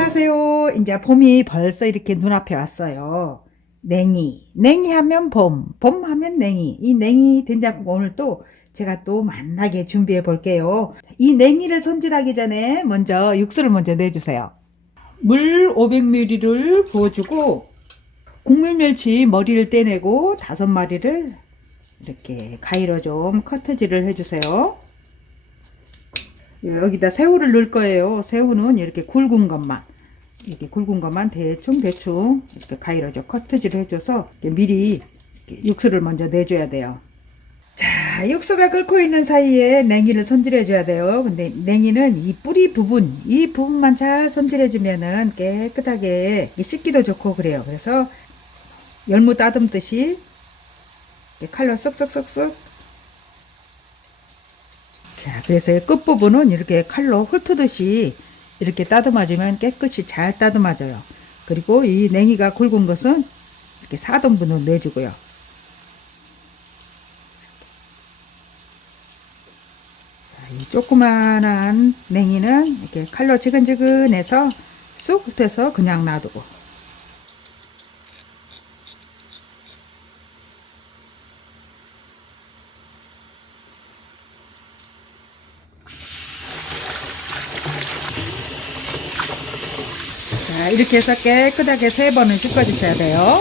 안녕하세요. 이제 봄이 벌써 이렇게 눈앞에 왔어요. 냉이. 냉이 하면 봄. 봄 하면 냉이. 이 냉이 된장국 오늘 또 제가 또 만나게 준비해 볼게요. 이 냉이를 손질하기 전에 먼저 육수를 먼저 내주세요. 물 500ml를 부어주고 국물 멸치 머리를 떼내고 다섯 마리를 이렇게 가위로 좀 커트질을 해주세요. 여기다 새우를 넣을 거예요. 새우는 이렇게 굵은 것만 이렇게 굵은 것만 대충 대충 이렇게 가위로 좀 커트질 해줘서 미리 육수를 먼저 내줘야 돼요. 자, 육수가 끓고 있는 사이에 냉이를 손질해 줘야 돼요. 근데 냉이는 이 뿌리 부분, 이 부분만 잘 손질해 주면은 깨끗하게 씻기도 좋고 그래요. 그래서 열무 따듬듯이 칼로 쓱쓱쓱쓱 자, 그래서 이 끝부분은 이렇게 칼로 훑듯이 이렇게 따듬어주면 깨끗이 잘 따듬어져요. 그리고 이 냉이가 굵은 것은 이렇게 4등분으로 내주고요. 자, 이 조그만한 냉이는 이렇게 칼로 지근지근해서 쑥 훑어서 그냥 놔두고 자, 이렇게 해서 깨끗하게 세 번은 씻어주셔야 돼요.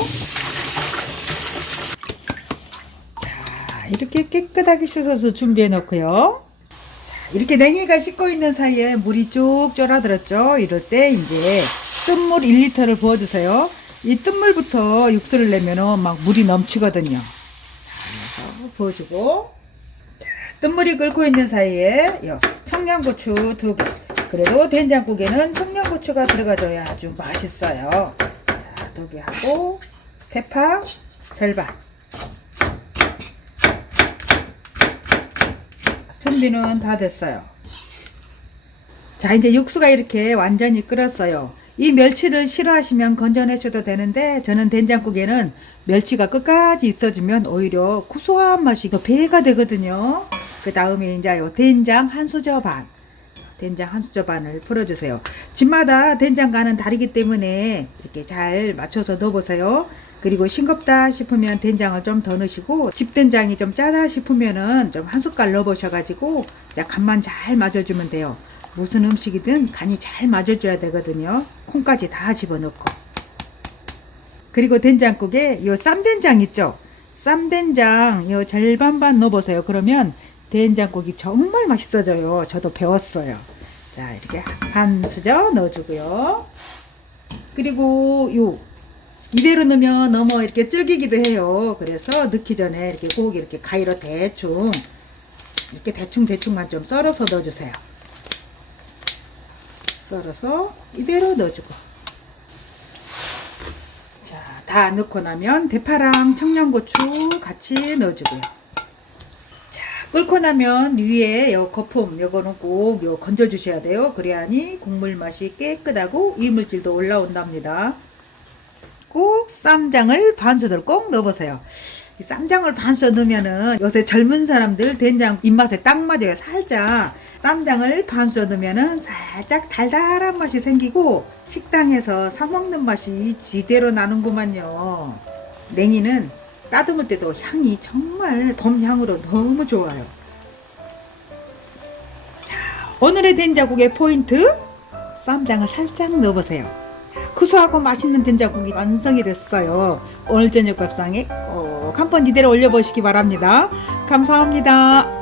자, 이렇게 깨끗하게 씻어서 준비해 놓고요. 자, 이렇게 냉이가 씻고 있는 사이에 물이 쭉 쫄아들었죠. 이럴 때 이제 뜬물 1리터를 부어주세요. 이 뜬물부터 육수를 내면은 막 물이 넘치거든요. 부어주고 자, 뜬물이 끓고 있는 사이에 요 청양고추 두 개. 그래도 된장국에는 청양고추가 들어가줘야 아주 맛있어요. 자, 두개 하고 대파 절반. 준비는 다 됐어요. 자, 이제 육수가 이렇게 완전히 끓었어요. 이 멸치를 싫어하시면 건져내셔도 되는데 저는 된장국에는 멸치가 끝까지 있어주면 오히려 구수한 맛이 더 배가 되거든요. 그 다음에 이제 요 된장 한 수저 반. 된장 한 수저 반을 풀어주세요. 집마다 된장 간은 다르기 때문에 이렇게 잘 맞춰서 넣어보세요. 그리고 싱겁다 싶으면 된장을 좀 더 넣으시고 집된장이 좀 짜다 싶으면은 좀 한 숟갈 넣어보셔가지고 간만 잘 맞아주면 돼요. 무슨 음식이든 간이 잘 맞아줘야 되거든요. 콩까지 다 집어넣고. 그리고 된장국에 요 쌈된장 있죠? 쌈된장 요 절반반 넣어보세요. 그러면 된장국이 정말 맛있어져요. 저도 배웠어요. 자, 이렇게 반 수저 넣어주고요. 그리고 요 이대로 넣으면 너무 이렇게 질기기도 해요. 그래서 넣기 전에 이렇게 꼭 이렇게 가위로 대충 이렇게 대충 대충만 좀 썰어서 넣어주세요. 썰어서 이대로 넣어주고 자, 다 넣고 나면 대파랑 청양고추 같이 넣어주고요. 자, 끓고 나면 위에 요 거품 요거는 꼭 요 건져 주셔야 돼요. 그래야니 국물 맛이 깨끗하고 이물질도 올라온답니다. 꼭 쌈장을 반수들 꼭 넣어보세요. 이 쌈장을 반수 넣으면은 요새 젊은 사람들 된장 입맛에 딱 맞아요. 살짝 쌈장을 반수 넣으면은 살짝 달달한 맛이 생기고 식당에서 사 먹는 맛이 지대로 나는구만요. 냉이는 따듬을 때도 향이 정말 봄향으로 너무 좋아요. 자, 오늘의 된장국의 포인트 쌈장을 살짝 넣어보세요. 구수하고 맛있는 된장국이 완성이 됐어요. 오늘 저녁 밥상에 꼭 한번 이대로 올려보시기 바랍니다. 감사합니다.